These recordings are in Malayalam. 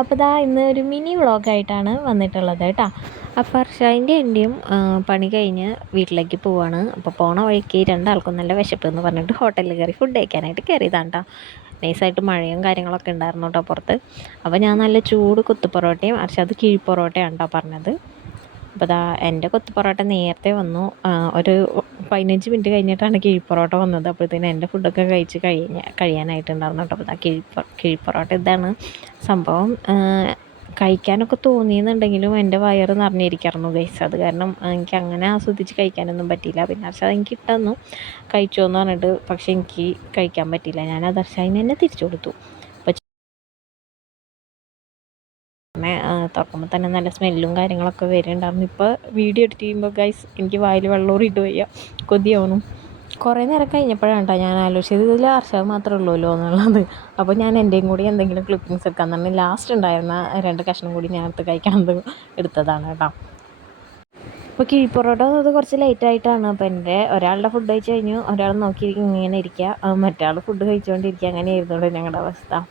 അപ്പോൾ ദാ ഇന്ന് ഒരു മിനി വ്ളോഗായിട്ടാണ് വന്നിട്ടുള്ളത് കേട്ടോ. അപ്പോൾ അർഷാൻ്റെ എൻ്റെയും പണി കഴിഞ്ഞ് വീട്ടിലേക്ക് പോവാണ്. അപ്പോൾ പോണ വഴിക്ക് രണ്ടാൾക്കും നല്ല വിശപ്പ് എന്ന് പറഞ്ഞിട്ട് ഹോട്ടലിൽ കയറി ഫുഡ് കഴിക്കാനായിട്ട് കയറിയതാണ് കേട്ടോ. നൈസായിട്ട് മഴയും കാര്യങ്ങളൊക്കെ ഉണ്ടായിരുന്നു കേട്ടോ പുറത്ത്. അപ്പോൾ ഞാൻ നല്ല ചൂട് കുത്തു പൊറോട്ടയും അർഷാദ് കിഴി പൊറോട്ടയാണ് കേട്ടോ പറഞ്ഞത്. അപ്പോൾ ദാ എൻ്റെ കൊത്തു പൊറോട്ട നേരത്തെ വന്നു. ഒരു 15 മിനിറ്റ് കഴിഞ്ഞിട്ടാണ് കിഴി പൊറോട്ട വന്നത്. അപ്പോഴത്തേനും എൻ്റെ ഫുഡൊക്കെ കഴിച്ച് കഴിയാനായിട്ടുണ്ടായിരുന്നു കേട്ടോ. അപ്പോൾ ദാ കിഴി പൊറോട്ട ഇതാണ് സംഭവം. കഴിക്കാനൊക്കെ തോന്നിയെന്നുണ്ടെങ്കിലും എൻ്റെ വയറ് നിറഞ്ഞിരിക്കായിരുന്നു ഗൈസ്. അത് കാരണം എനിക്ക് അങ്ങനെ ആസ്വദിച്ച് കഴിക്കാനൊന്നും പറ്റിയില്ല. പിന്നെ അർഷാദ് എനിക്ക് ഇട്ടന്നു കഴിച്ചോ എന്ന് പറഞ്ഞിട്ട്, പക്ഷേ എനിക്ക് കഴിക്കാൻ പറ്റിയില്ല. ഞാനത് അർഷാദിന് തന്നെ തിരിച്ചു കൊടുത്തു. തുറക്കുമ്പോൾ തന്നെ നല്ല സ്മെല്ലും കാര്യങ്ങളൊക്കെ വരുന്നുണ്ടായിരുന്നു. ഇപ്പോൾ വീഡിയോ എഡിറ്റ് ചെയ്യുമ്പോൾ ഗൈസ് എനിക്ക് വായിൽ വെള്ളം ഊറിയിട്ട് വയ്യ, കൊതിയാവണം. കുറേ നേരം കഴിഞ്ഞപ്പോഴാണ് കേട്ടോ ഞാൻ ആലോചിച്ചത് ഇതിൽ അർഷാദ് മാത്രമേ ഉള്ളൂല്ലോ എന്നുള്ളത്. അപ്പോൾ ഞാൻ എൻ്റെയും കൂടി എന്തെങ്കിലും ക്ലിപ്പിങ്സ് എടുക്കാമെന്ന് പറഞ്ഞാൽ ലാസ്റ്റ് ഉണ്ടായിരുന്ന 2 കഷ്ണം കൂടി ഞാൻ എടുത്തതാണ് കേട്ടോ. അപ്പോൾ കിഴി പൊറോട്ട അത് കുറച്ച് ലേറ്റായിട്ടാണ്. അപ്പോൾ എൻ്റെ ഒരാളുടെ ഫുഡ് കഴിച്ച് കഴിഞ്ഞു, ഒരാൾ നോക്കി ഇങ്ങനെ ഇരിക്കുക, മറ്റാൾ ഫുഡ് കഴിച്ചുകൊണ്ടിരിക്കുക. അങ്ങനെയായിരുന്നു ഞങ്ങളുടെ അവസ്ഥ.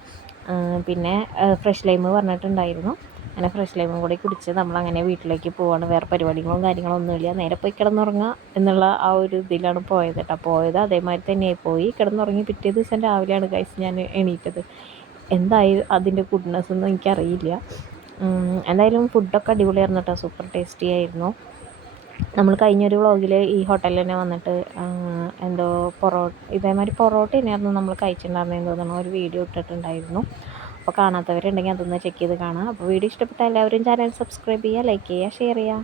പിന്നെ ഫ്രഷ് ലൈം പറഞ്ഞിട്ടുണ്ടായിരുന്നു. അങ്ങനെ ഫ്രഷ് ലൈമും കൂടി കുടിച്ച് നമ്മളങ്ങനെ വീട്ടിലേക്ക് പോവാണ്. വേറെ പരിപാടികളും കാര്യങ്ങളൊന്നുമില്ല. നേരെ പോയി കിടന്നുറങ്ങുക എന്നുള്ള ആ ഒരു ഇതിലാണ് പോയത് കേട്ടോ. പോയത് അതേമാതിരി തന്നെ പോയി കിടന്നുറങ്ങി. പിറ്റേ ദിവസം രാവിലെയാണ് ഗൈസ് ഞാൻ എണീറ്റത്. എന്തായി അതിൻ്റെ ഗുഡ്നെസ് ഒന്നും എനിക്കറിയില്ല. എന്തായാലും ഫുഡൊക്കെ അടിപൊളിയായിരുന്നു കേട്ടോ. സൂപ്പർ ടേസ്റ്റി ആയിരുന്നു. നമ്മൾ കഴിഞ്ഞൊരു വ്ളോഗിൽ ഈ ഹോട്ടലിൽ തന്നെ വന്നിട്ട് എന്തോ ഇതേമാതിരി പൊറോട്ട തന്നെയായിരുന്നു നമ്മൾ കഴിച്ചിട്ടുണ്ടായിരുന്നതെന്ന് തോന്നുന്നു. ഒരു വീഡിയോ ഇട്ടിട്ടുണ്ടായിരുന്നു. അപ്പോൾ കാണാത്തവരുണ്ടെങ്കിൽ അതൊന്ന് ചെക്ക് ചെയ്ത് കാണാം. അപ്പോൾ വീഡിയോ ഇഷ്ടപ്പെട്ട എല്ലാവരും ചാനൽ സബ്സ്ക്രൈബ് ചെയ്യുക, ലൈക്ക് ചെയ്യുക, ഷെയർ ചെയ്യുക.